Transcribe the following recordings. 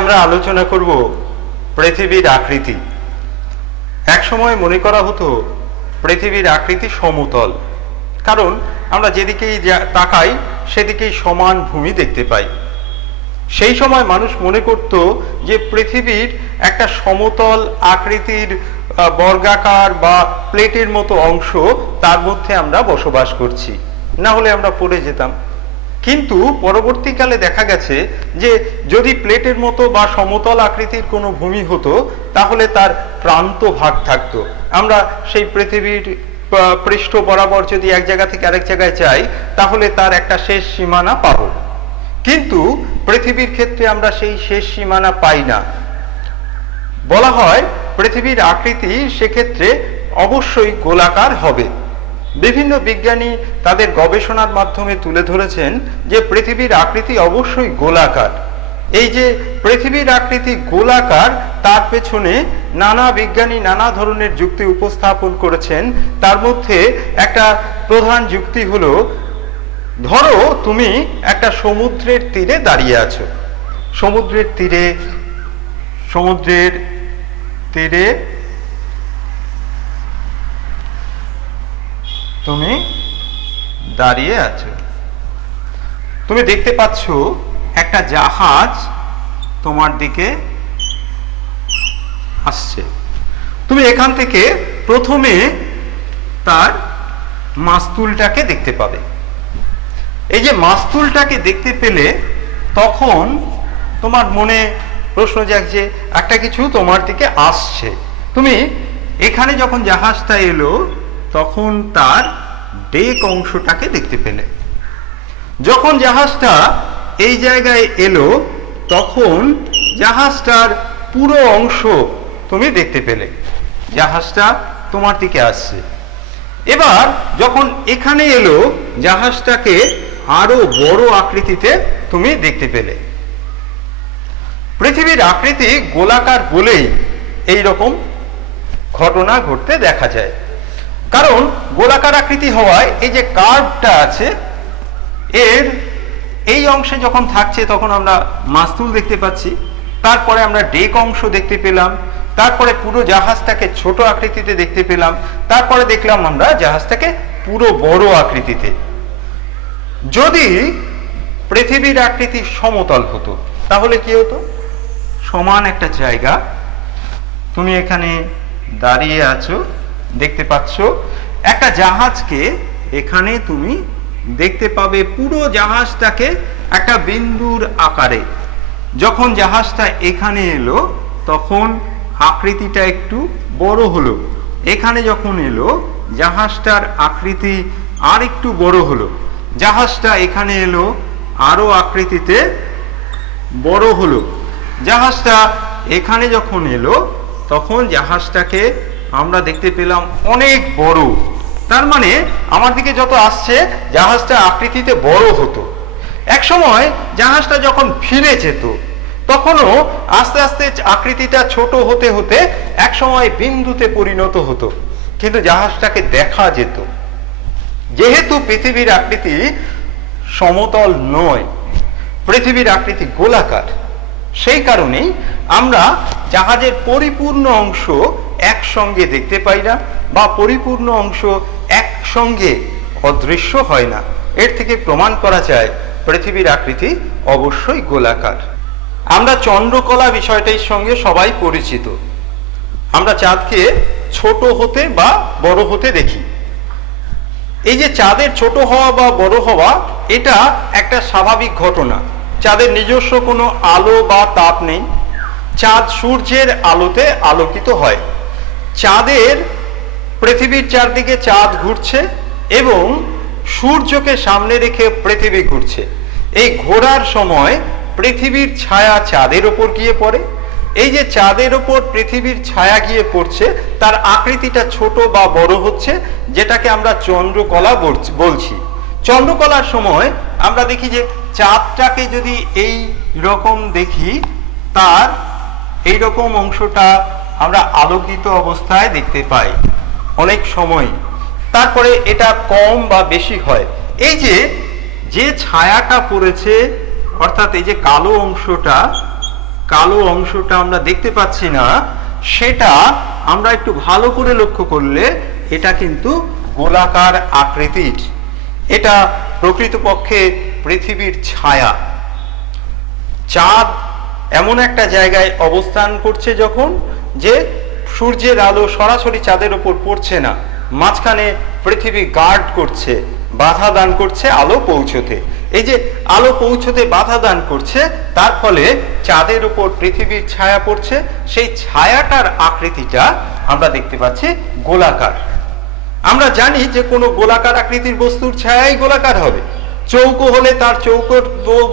আমরা আলোচনা করব পৃথিবীর আকৃতি। এক সময় মনে করা হতো পৃথিবীর আকৃতি সমতল, কারণ আমরা যেদিকেই তাকাই সেদিকেই সমান ভূমি দেখতে পাই। সেই সময় মানুষ মনে করত যে পৃথিবীর একটা সমতল আকৃতির বর্গাকার বা প্লেটের মতো অংশ, তার মধ্যে আমরা বসবাস করছি, না হলে আমরা পড়ে যেতাম। কিন্তু পরবর্তীকালে দেখা গেছে যে যদি প্লেটের মতো বা সমতল আকৃতির কোনো ভূমি হতো তাহলে তার প্রান্ত ভাগ থাকতো। আমরা সেই পৃথিবীর পৃষ্ঠ বরাবর যদি এক জায়গা থেকে আরেক জায়গায় যাই তাহলে তার একটা শেষ সীমানা পাবো, কিন্তু পৃথিবীর ক্ষেত্রে আমরা সেই শেষ সীমানা পাই না। বলা হয় পৃথিবীর আকৃতি সেক্ষেত্রে অবশ্যই গোলাকার হবে। বিভিন্ন বিজ্ঞানী তাদের গবেষণার মাধ্যমে তুলে ধরেছেন যে পৃথিবীর আকৃতি অবশ্যই গোলাকার। এই যে পৃথিবীর আকৃতি গোলাকার, তার পেছনে নানা বিজ্ঞানী নানা ধরনের যুক্তি উপস্থাপন করেছেন। তার মধ্যে একটা প্রধান যুক্তি হলো, ধরো তুমি একটা সমুদ্রের তীরে দাঁড়িয়ে আছো। সমুদ্রের তীরে তুমি দাঁড়িয়ে আছো। তুমি দেখতে পাচ্ছ একটা জাহাজ তোমার দিকে আসছে। তুমি এখান থেকে প্রথমে তার মাস্তুলটাকে দেখতে পাবে। এই যে মাস্তুলটাকে দেখতে পেলে তখন তোমার মনে প্রশ্ন জাগ যে একটা কিছু তোমার দিকে আসছে। তুমি এখানে যখন জাহাজটা এলো তখন তার ডেক অংশটাকে দেখতে পেলে। যখন জাহাজটা এই জায়গায় এলো তখন জাহাজটার পুরো অংশ তুমি দেখতে পেলে, জাহাজটা তোমার দিকে আসছে। এবার যখন এখানে এলো জাহাজটাকে আরো বড় আকৃতিতে তুমি দেখতে পেলে। পৃথিবীর আকৃতি গোলাকার বলেই এই রকম ঘটনা ঘটতে দেখা যায়। কারণ গোলাকার আকৃতি হওয়ায় এই যে কার্ভটা আছে এর এই অংশে যখন থাকছে তখন আমরা মাস্তুল দেখতে পাচ্ছি, তারপরে আমরা ডেক অংশ দেখতে পেলাম, তারপরে পুরো জাহাজটাকে ছোট আকৃতিতে দেখতে পেলাম, তারপরে দেখলাম আমরা জাহাজটাকে পুরো বড় আকৃতিতে। যদি পৃথিবীর আকৃতি সমতল হতো তাহলে কি হতো? সমান একটা জায়গা, তুমি এখানে দাঁড়িয়ে আছো, দেখতে পাচ্ছ একটা জাহাজকে, এখানে তুমি দেখতে পাবে পুরো জাহাজটাকে একটা বিন্দুর আকারে। যখন জাহাজটা এখানে এলো তখন আকৃতিটা একটু বড় হলো, এখানে যখন এলো জাহাজটার আকৃতি আর একটু বড় হলো, জাহাজটা এখানে এলো আরো আকৃতিতে বড় হলো, জাহাজটা এখানে যখন এলো তখন জাহাজটাকে আমরা দেখতে পেলাম অনেক বড়। তার মানে আমার দিকে যত আসছে জাহাজটা আকৃতিতে বড় হতো। এক সময় জাহাজটা যখন ফিরে যেত তখনও আস্তে আস্তে আকৃতিটা ছোট হতে হতে এক সময় বিন্দুতে পরিণত হতো, কিন্তু জাহাজটাকে দেখা যেত। যেহেতু পৃথিবীর আকৃতি সমতল নয়, পৃথিবীর আকৃতি গোলাকার, সেই কারণেই আমরা জাহাজের পরিপূর্ণ অংশ একসঙ্গে দেখতে পাই না বা পরিপূর্ণ অংশ একসঙ্গে অদৃশ্য হয় না। এর থেকে প্রমাণ করা যায় পৃথিবীর আকৃতি অবশ্যই গোলাকার। আমরা চন্দ্রকলা বিষয়টির সঙ্গে সবাই পরিচিত। আমরা চাঁদকে ছোট হতে বা বড় হতে দেখি। এই যে চাঁদের ছোট হওয়া বা বড় হওয়া, এটা একটা স্বাভাবিক ঘটনা। চাঁদের নিজস্ব কোনো আলো বা তাপ নেই, চাঁদ সূর্যের আলোতে আলোকিত হয়। চাঁদের পৃথিবীর চারদিকে চাঁদ ঘুরছে এবং সূর্যকে সামনে রেখে পৃথিবী ঘুরছে। এই ঘোরার সময় পৃথিবীর ছায়া চাঁদের ওপর গিয়ে পড়ে। এই যে চাঁদের ওপর পৃথিবীর ছায়া গিয়ে পড়ছে তার আকৃতিটা ছোট বা বড় হচ্ছে, যেটাকে আমরা চন্দ্রকলা বলছি। চন্দ্রকলার সময় আমরা দেখি যে চাঁদটাকে যদি এই রকম দেখি, তার এই রকম অংশটা আমরা আলোকিত অবস্থায় দেখতে পাই অনেক সময়। তারপরে এটা কম বা বেশি হয়। এই যে ছায়াটা পড়েছে, অর্থাৎ এই যে কালো অংশটা, কালো অংশটা আমরা দেখতে পাচ্ছি না, সেটা আমরা একটু ভালো করে লক্ষ্য করলে এটা কিন্তু গোলাকার আকৃতির। এটা প্রকৃতপক্ষে পৃথিবীর ছায়া। চাঁদ এমন একটা জায়গায় অবস্থান করছে যখন যে সূর্যের আলো সরাসরি চাঁদের উপর পড়ছে না, মাঝখানে পৃথিবী গার্ড করছে, বাধা দান করছে আলো পৌঁছতে। এই যে আলো পৌঁছতে বাধা দান করছে, তার ফলে চাঁদের উপর পৃথিবীর ছায়া পড়ছে। সেই ছায়াটার আকৃতিটা আমরা দেখতে পাচ্ছি গোলাকার। আমরা জানি যে কোনো গোলাকার আকৃতির বস্তুর ছায়াই গোলাকার হবে। চৌকো হলে তার চৌকো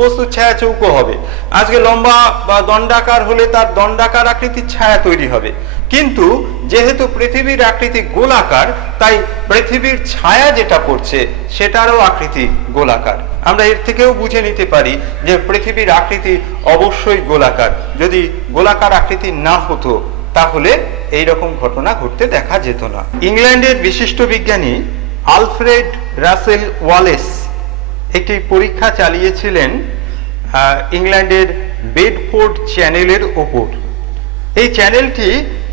বস্তুর ছায়া চৌকো হবে। আজকে লম্বা বা দণ্ডাকার হলে তার দণ্ডাকার আকৃতির ছায়া তৈরি হবে। কিন্তু যেহেতু পৃথিবীর আকৃতি গোলাকার, তাই পৃথিবীর ছায়া যেটা পড়ছে সেটারও আকৃতি গোলাকার। আমরা এর থেকেও বুঝে নিতে পারি যে পৃথিবীর আকৃতি অবশ্যই গোলাকার। যদি গোলাকার আকৃতি না হতো তাহলে এই রকম ঘটনা ঘটতে দেখা যেত না। ইংল্যান্ডের বিশিষ্ট বিজ্ঞানী আলফ্রেড রাসেল ওয়ালেস একটি পরীক্ষা চালিয়েছিলেন ইংল্যান্ডের বেডফোর্ড চ্যানেলের ওপর। এই চ্যানেলটি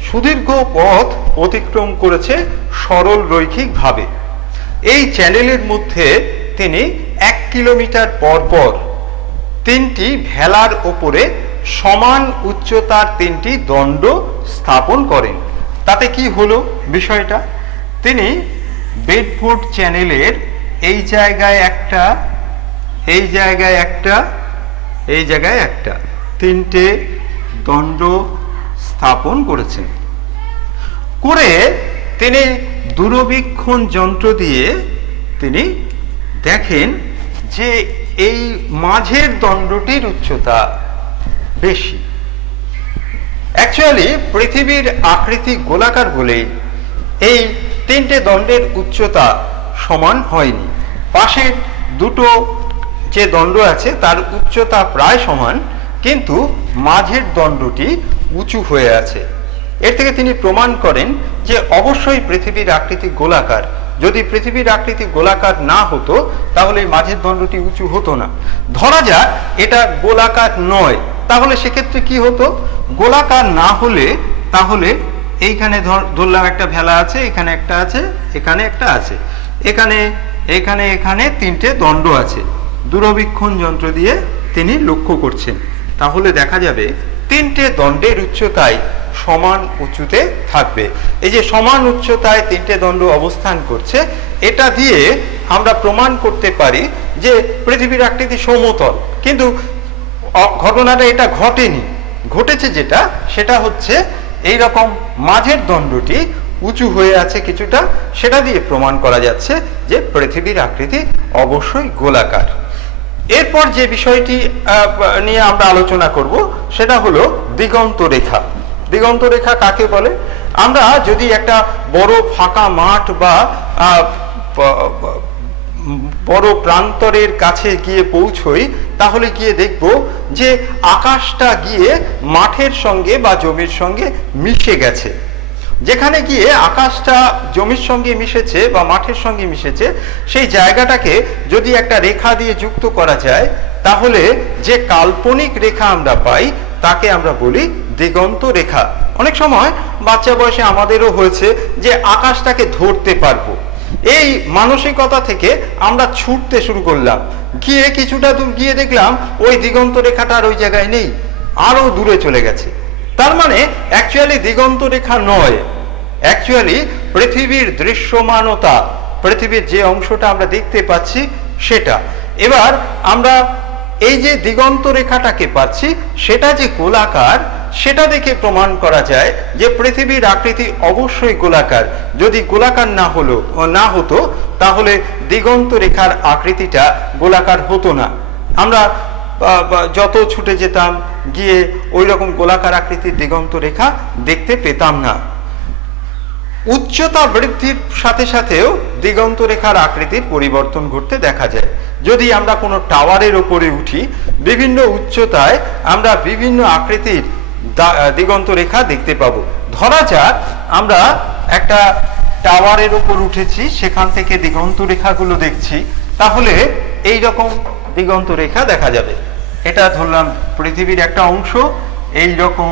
সুদীর্ঘ পথ অতিক্রম করেছে সরল রৈখিকভাবে। এই চ্যানেলের মধ্যে তিনি 1 কিলোমিটার পর পর 3টি ভেলার ওপরে সমান উচ্চতার 3টি দণ্ড স্থাপন করেন। তাতে কি হলো বিষয়টা? তিনি বেডফোর্ড চ্যানেলের এই জায়গায় একটা, এই জায়গায় একটা, এই জায়গায় একটা, 3টে দণ্ড স্থাপন করেছেন। করে তিনি দূরবীক্ষণ যন্ত্র দিয়ে তিনি দেখেন যে এই মাঝের দণ্ডটির উচ্চতা বেশি। অ্যাকচুয়ালি পৃথিবীর আকৃতি গোলাকার বলেই এই 3টে দণ্ডের উচ্চতা সমান হয়নি। পাশের দুটো যে দণ্ড আছে তার উচ্চতা প্রায় সমান, কিন্তু মাঝের দণ্ডটি উঁচু হয়ে আছে। এর থেকে তিনি প্রমাণ করেন যে অবশ্যই পৃথিবীর আকৃতি গোলাকার। যদি পৃথিবীর আকৃতি গোলাকার না হতো তাহলে মাঝের দণ্ডটি উঁচু হতো না। ধরা যাক এটা গোলাকার নয়, তাহলে সেক্ষেত্রে কি হতো? গোলাকার না হলে তাহলে এইখানে ধরলাম একটা ভেলা আছে, এখানে একটা আছে, এখানে একটা আছে, এখানে এখানে এখানে 3টে দণ্ড আছে। দূরবীক্ষণ যন্ত্র দিয়ে তিনি লক্ষ্য করছেন, তাহলে দেখা যাবে 3টে দণ্ডের উচ্চতায় সমান উঁচুতে থাকবে। এই যে সমান উচ্চতায় 3টে দণ্ড অবস্থান করছে, এটা দিয়ে আমরা প্রমাণ করতে পারি যে পৃথিবীর আকৃতি সমতল। কিন্তু ঘটনাটা এটা ঘটেনি। ঘটেছে যেটা, সেটা হচ্ছে এই রকম মাঝের দণ্ডটি উঁচু হয়ে আছে কিছুটা, সেটা দিয়ে প্রমাণ করা যাচ্ছে যে পৃথিবীর আকৃতি অবশ্যই গোলাকার। এরপর যে বিষয়টি নিয়ে আমরা আলোচনা করব সেটা হলো দিগন্ত রেখা। দিগন্ত রেখা কাকে বলে? আমরা যদি একটা বড় ফাঁকা মাঠ বা বড় প্রান্তরের কাছে গিয়ে পৌঁছই, তাহলে গিয়ে দেখব যে আকাশটা গিয়ে মাঠের সঙ্গে বা জমির সঙ্গে মিশে গেছে। যেখানে গিয়ে আকাশটা জমির সঙ্গে মিশেছে বা মাঠের সঙ্গে মিশেছে, সেই জায়গাটাকে যদি একটা রেখা দিয়ে যুক্ত করা যায়, তাহলে যে কাল্পনিক রেখা আমরা পাই তাকে আমরা বলি দিগন্ত রেখা। অনেক সময় বাচ্চা বয়সে আমাদেরও হয়েছে যে আকাশটাকে ধরতে পারবো, এই মানসিকতা থেকে আমরা ছুটতে শুরু করলাম। গিয়ে কিছুটা দূর গিয়ে দেখলাম ওই দিগন্ত রেখাটা আর ওই জায়গায় নেই, আরো দূরে চলে গেছে। তার মানে অ্যাকচুয়ালি দিগন্ত রেখা নয়, অ্যাকচুয়ালি পৃথিবীর দৃশ্যমানতা, পৃথিবীর যে অংশটা আমরা দেখতে পাচ্ছি সেটা। এবার আমরা এই যে দিগন্ত রেখাটাকে পাচ্ছি সেটা যে গোলাকার, সেটা দেখে প্রমাণ করা যায় যে পৃথিবীর আকৃতি অবশ্যই গোলাকার। যদি গোলাকার না হতো তাহলে দিগন্ত রেখার আকৃতিটা গোলাকার হতো না। আমরা যত ছুটে যেতাম গিয়ে ওই রকম গোলাকার আকৃতির দিগন্ত রেখা দেখতে পেতাম না। উচ্চতা বৃদ্ধির সাথে সাথেও দিগন্ত রেখার আকৃতির পরিবর্তন ঘটতে দেখা যায়। যদি আমরা কোনো টাওয়ারের উপরে উঠি, বিভিন্ন উচ্চতায় আমরা বিভিন্ন আকৃতির দিগন্ত রেখা দেখতে পাবো। ধরা যাক আমরা একটা টাওয়ারের উপর উঠেছি, সেখান থেকে দিগন্ত রেখাগুলো দেখছি, তাহলে এই রকম দিগন্ত রেখা দেখা যাবে। এটা ধরলাম পৃথিবীর একটা অংশ, এই রকম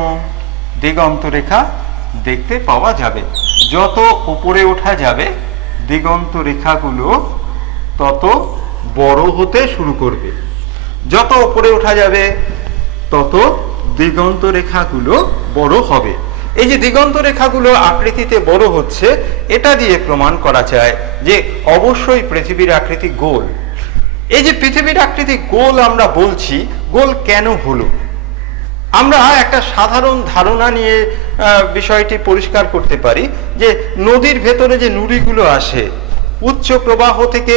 দিগন্ত রেখা দেখতে পাওয়া যাবে। যত উপরে ওঠা যাবে দিগন্ত রেখাগুলো তত বড় হতে শুরু করবে। যত উপরে ওঠা যাবে তত দিগন্ত রেখাগুলো বড় হবে। এই যে দিগন্ত রেখাগুলো আকৃতিতে বড় হচ্ছে, এটা দিয়ে প্রমাণ করা যায় যে অবশ্যই পৃথিবীর আকৃতি গোল। এই যে পৃথিবীর আকৃতি গোল আমরা বলছি, গোল কেন হলো? আমরা একটা সাধারণ ধারণা নিয়ে বিষয়টি পরিষ্কার করতে পারি যে নদীর ভেতরে যে নুড়িগুলো আসে, উচ্চ প্রবাহ থেকে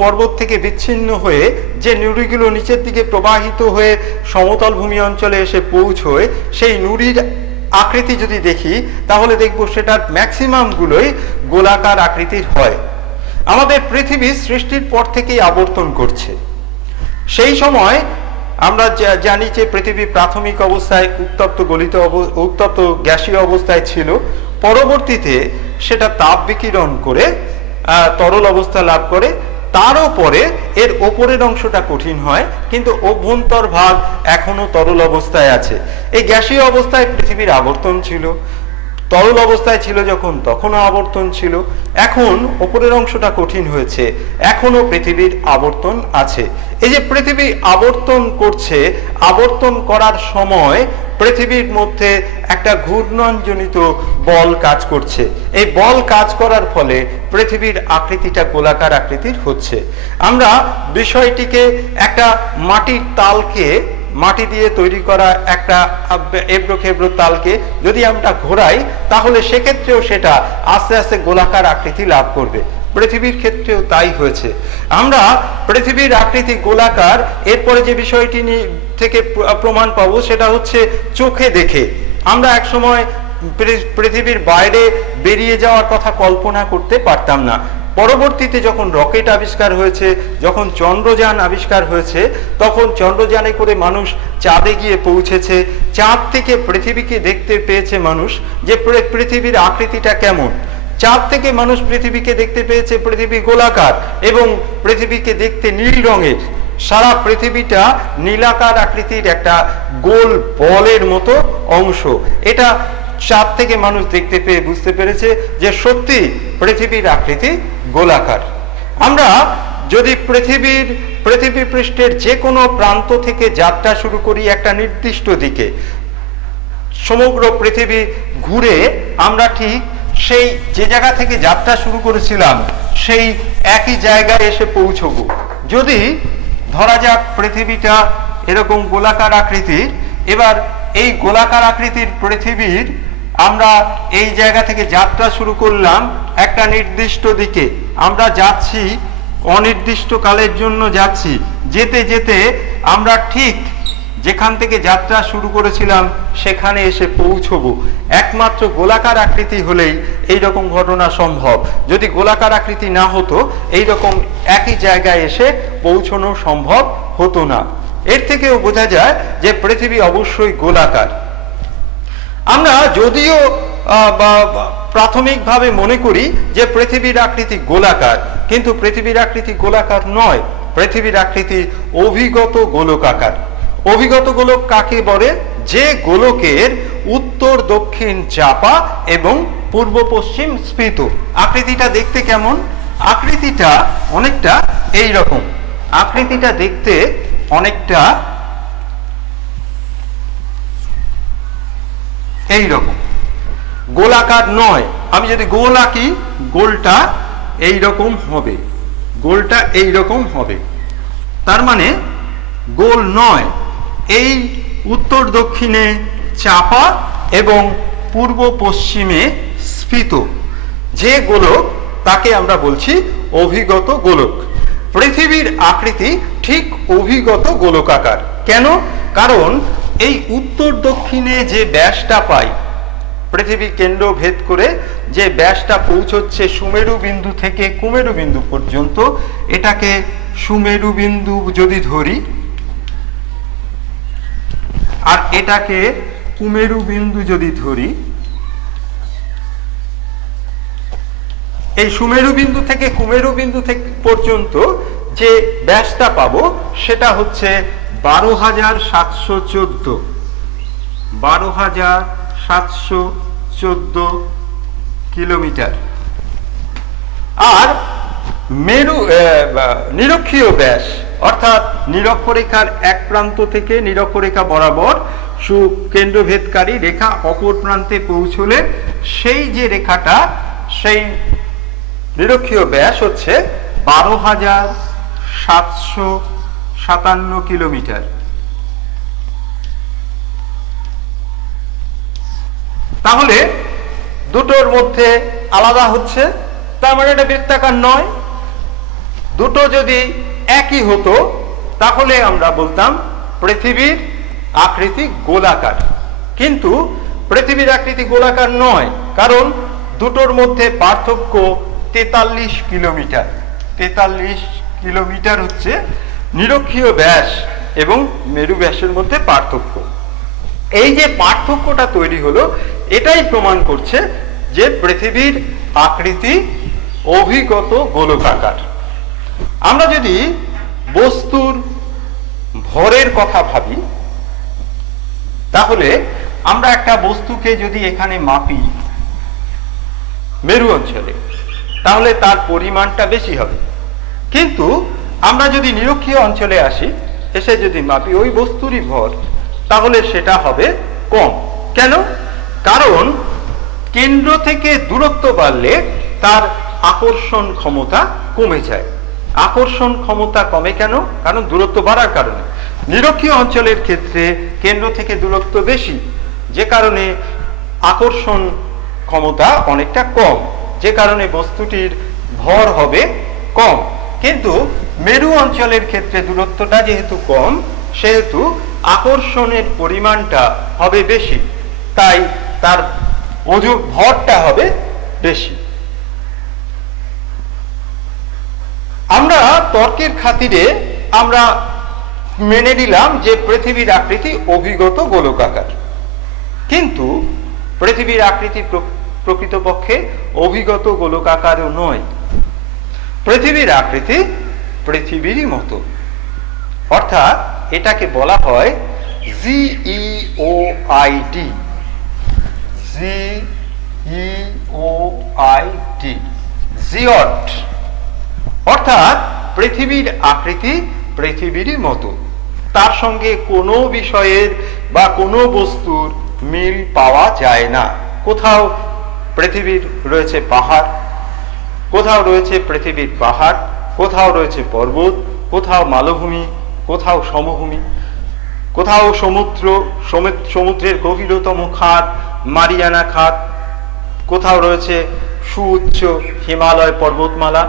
পর্বত থেকে বিচ্ছিন্ন হয়ে যে নুড়িগুলো নিচের দিকে প্রবাহিত হয়ে সমতল ভূমি অঞ্চলে এসে পৌঁছয়, সেই নুড়ির আকৃতি যদি দেখি তাহলে দেখব সেটার ম্যাক্সিমাম গুলোই গোলাকার আকৃতির হয়। আমাদের পৃথিবী সৃষ্টির পর থেকেই আবর্তন করছে। সেই সময় আমরা জানি যে পৃথিবী প্রাথমিক অবস্থায় উত্তপ্ত গ্যাসীয় অবস্থায় ছিল। পরবর্তীতে সেটা তাপ বিকিরণ করে তরল অবস্থা লাভ করে। তারও পরে এর ওপরের অংশটা কঠিন হয়, কিন্তু অভ্যন্তর ভাগ এখনো তরল অবস্থায় আছে। এই গ্যাসীয় অবস্থায় পৃথিবীর আবর্তন ছিল, তরল অবস্থায় ছিল যখন তখনও আবর্তন ছিল। এখন ওপরের অংশটা কঠিন হয়েছে, এখনো পৃথিবীর আবর্তন আছে। এই যে পৃথিবী আবর্তন করছে, আবর্তন করার সময় পৃথিবীর মধ্যে একটা ঘূর্ণনজনিত বল কাজ করছে। এই বল কাজ করার ফলে পৃথিবীর আকৃতিটা গোলাকার আকৃতির হচ্ছে। আমরা বিষয়টিকে একটা মাটির তালকে, মাটি দিয়ে তৈরি করা একটা এবড়ো খেবড়ো তালকে যদি আমরা ঘোরাই, তাহলে সেক্ষেত্রেও সেটা আস্তে আস্তে গোলাকার আকৃতি লাভ করবে। পৃথিবীর ক্ষেত্রেও তাই হয়েছে। আমরা পৃথিবীর আকৃতি গোলাকার এরপরে যে বিষয়টি থেকে প্রমাণ পাবো সেটা হচ্ছে চোখে দেখে। আমরা একসময় পৃথিবীর বাইরে বেরিয়ে যাওয়ার কথা কল্পনা করতে পারতাম না। পরবর্তীতে যখন রকেট আবিষ্কার হয়েছে, যখন চন্দ্রযান আবিষ্কার হয়েছে, তখন চন্দ্রযানে করে মানুষ চাঁদে গিয়ে পৌঁছেছে। চাঁদ থেকে পৃথিবীকে দেখতে পেয়েছে মানুষ যে পৃথিবীর আকৃতিটা কেমন। চাঁদ থেকে মানুষ পৃথিবীকে দেখতে পেয়েছে পৃথিবী গোলাকার এবং পৃথিবীকে দেখতে নীল রঙের। সারা পৃথিবীটা নীলাকার আকৃতির একটা গোল বলের মতো অংশ। এটা চাঁদ থেকে মানুষ দেখতে পেয়ে বুঝতে পেরেছে যে সত্যি পৃথিবীর আকৃতি গোলাকার। আমরা যদি পৃথিবী পৃষ্ঠের যে কোনো প্রান্ত থেকে যাত্রা শুরু করি একটা নির্দিষ্ট দিকে, সমগ্র পৃথিবী ঘুরে আমরা ঠিক সেই যে জায়গা থেকে যাত্রা শুরু করেছিলাম সেই একই জায়গায় এসে পৌঁছবো। যদি ধরা যাক পৃথিবীটা এরকম গোলাকার আকৃতির, এবার এই গোলাকার আকৃতির পৃথিবীর আমরা এই জায়গা থেকে যাত্রা শুরু করলাম একটা নির্দিষ্ট দিকে। আমরা যাচ্ছি, অনির্দিষ্ট কালের জন্য যাচ্ছি। যেতে যেতে আমরা ঠিক যেখান থেকে যাত্রা শুরু করেছিলাম সেখানে এসে পৌঁছবো। একমাত্র গোলাকার আকৃতি হলেই এই রকম ঘটনা সম্ভব। যদি গোলাকার আকৃতি না হতো এই রকম একই জায়গায় এসে পৌঁছানো সম্ভব হতো না। এর থেকেও বোঝা যায় যে পৃথিবী অবশ্যই গোলাকার। আমরা যদিও প্রাথমিকভাবে মনে করি যে পৃথিবীর আকৃতি গোলাকার, কিন্তু পৃথিবীর আকৃতি গোলাকার নয়, পৃথিবীর আকৃতি অভিগত গোলকাকার। অভিগত গোলক কাকে বলে? যে গোলকের উত্তর দক্ষিণ চাপা এবং পূর্ব পশ্চিম স্ফীত। আকৃতিটা দেখতে কেমন? আকৃতিটা অনেকটা এই রকম। আকৃতিটা দেখতে অনেকটা এই রকম, গোলাকার নয়। আমি যদি গোল আঁকি, গোলটা এই রকম হবে, গোলটা এই রকম হবে। তার মানে গোল নয়, এই উত্তর দক্ষিণে চাপা এবং পূর্ব পশ্চিমে স্ফীত যে গোলক তাকে আমরা বলছি অভিগত গোলক। পৃথিবীর আকৃতি ঠিক অভিগত গোলকাকার। কেন? কারণ এই উত্তর দক্ষিণে যে ব্যাসটা পাই, পৃথিবী কেন্দ্র ভেদ করে যে ব্যাসটা পৌঁছচ্ছে সুমেরু বিন্দু থেকে কুমেরু বিন্দু পর্যন্ত, এটাকে সুমেরু বিন্দু যদি ধরি আর এটাকে কুমেরু বিন্দু যদি ধরি, এই সুমেরু বিন্দু থেকে কুমেরু বিন্দু থেকে পর্যন্ত যে ব্যাসটা পাবো সেটা হচ্ছে 12,714। 12,714 কিলোমিটার। আর নিরক্ষীয় ব্যাস অর্থাৎ নিরক্ষরেখার এক প্রান্ত থেকে নিরক্ষরেখা বরাবর সুকেন্দ্রভেদকারী রেখা অপর প্রান্তে পৌঁছলে সেই যে রেখাটা, সেই নিরক্ষীয় ব্যাস হচ্ছে 12,757 কিলোমিটার। তাহলে দুটোর মধ্যে আলাদা হচ্ছে, তার মানে এটা বৃত্তাকার নয়। দুটো যদি একই হতো তাহলে আমরা বলতাম পৃথিবীর আকৃতি গোলাকার, কিন্তু পৃথিবীর আকৃতি গোলাকার নয়, কারণ দুটোর মধ্যে পার্থক্য 43 কিলোমিটার। 43 কিলোমিটার হচ্ছে নিরক্ষীয় ব্যাস এবং মেরু ব্যাসের মধ্যে পার্থক্য। এই যে পার্থক্যটা তৈরি হলো, এটাই প্রমাণ করছে যে পৃথিবীর আকৃতি অভিগত গোলকাকার। আমরা যদি বস্তুর ভরের কথা ভাবি, তাহলে আমরা একটা বস্তুকে যদি এখানে মাপি মেরু অঞ্চলে, তাহলে তার পরিমাণটা বেশি হবে। কিন্তু আমরা যদি নিরক্ষীয় অঞ্চলে আসি, এসে যদি মাপি ওই বস্তুরই ভর, তাহলে সেটা হবে কম। কেন? কারণ কেন্দ্র থেকে দূরত্ব বাড়লে তার আকর্ষণ ক্ষমতা কমে যায়। আকর্ষণ ক্ষমতা কমে কেন? কারণ দূরত্ব বাড়ার কারণে। নিরক্ষীয় অঞ্চলের ক্ষেত্রে কেন্দ্র থেকে দূরত্ব বেশি, যে কারণে আকর্ষণ ক্ষমতা অনেকটা কম, যে কারণে বস্তুটির ভর হবে কম। কিন্তু মেরু অঞ্চলের ক্ষেত্রে দূরত্বটা যেহেতু কম, সেহেতু আকর্ষণের পরিমাণটা হবে বেশি, তাই তার ভরটা হবে বেশি। আমরা তর্কের খাতিরে আমরা মেনে নিলাম যে পৃথিবীর আকৃতি অভিগত গোলকাকার, কিন্তু পৃথিবীর আকৃতি প্রকৃতপক্ষে অভিগত গোলকাকারও নয়। পৃথিবীর আকৃতি পৃথিবীরই মতো, অর্থাৎ এটাকে বলা হয় GEOID। GEOID, জিওট, অর্থাৎ পৃথিবীর আকৃতি পৃথিবীরই মতো। তার সঙ্গে কোনো বিষয়ের বা কোনো বস্তুর মিল পাওয়া যায় না। কোথাও পৃথিবীর রয়েছে পাহাড়, কোথাও রয়েছে পৃথিবীর পাহাড়, কোথাও রয়েছে পর্বত, কোথাও মালভূমি, কোথাও সমভূমি, কোথাও সমুদ্র, সমুদ্রের গভীরতম খাত মারিয়ানা খাত, কোথাও রয়েছে সুউচ্চ হিমালয় পর্বতমালা।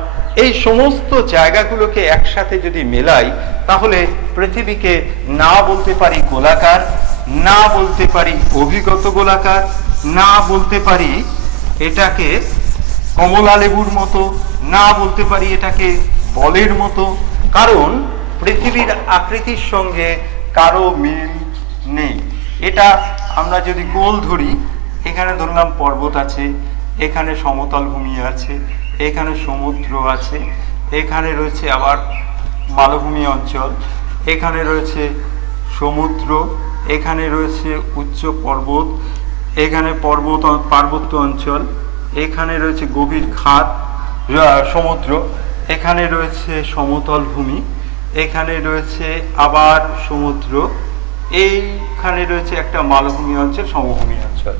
এই সমস্ত জায়গাগুলোকে একসাথে যদি মেলাই, তাহলে পৃথিবীকে না বলতে পারি গোলাকার, না বলতে পারি অভিগত গোলাকার, না বলতে পারি এটাকে কমলা লেবুর মতো, না বলতে পারি এটাকে বলের মতো, কারণ পৃথিবীর আকৃতির সঙ্গে কারো মিল নেই। এটা আমরা যদি গোল ধরি, এখানে ধরলাম পর্বত আছে, এখানে সমতল ভূমি আছে, এখানে সমুদ্র আছে, এখানে রয়েছে আবার মালভূমি অঞ্চল, এখানে রয়েছে সমুদ্র, এখানে রয়েছে উচ্চ পর্বত, এখানে পার্বত্য অঞ্চল, এখানে রয়েছে গভীর খাত সমুদ্র, এখানে রয়েছে সমতল ভূমি, এখানে রয়েছে আবার সমুদ্র, এইখানে রয়েছে একটা মালভূমি অঞ্চল, সমভূমি অঞ্চল।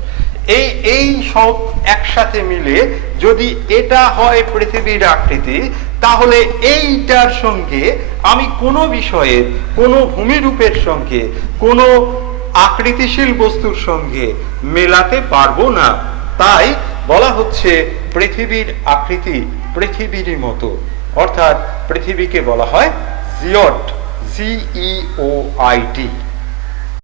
এই সব একসাথে মিলে যদি এটা হয় পৃথিবীর আকৃতি, তাহলে এইটার সঙ্গে আমি কোনো বিষয়ের, কোনো ভূমিরূপের সঙ্গে, কোনো আকৃতিশীল বস্তুর সঙ্গে মেলাতে পারবো না। তাই বলা হচ্ছে পৃথিবীর আকৃতি পৃথিবীরই মতো, অর্থাৎ পৃথিবীকে বলা হয় জিওট, GEOIT।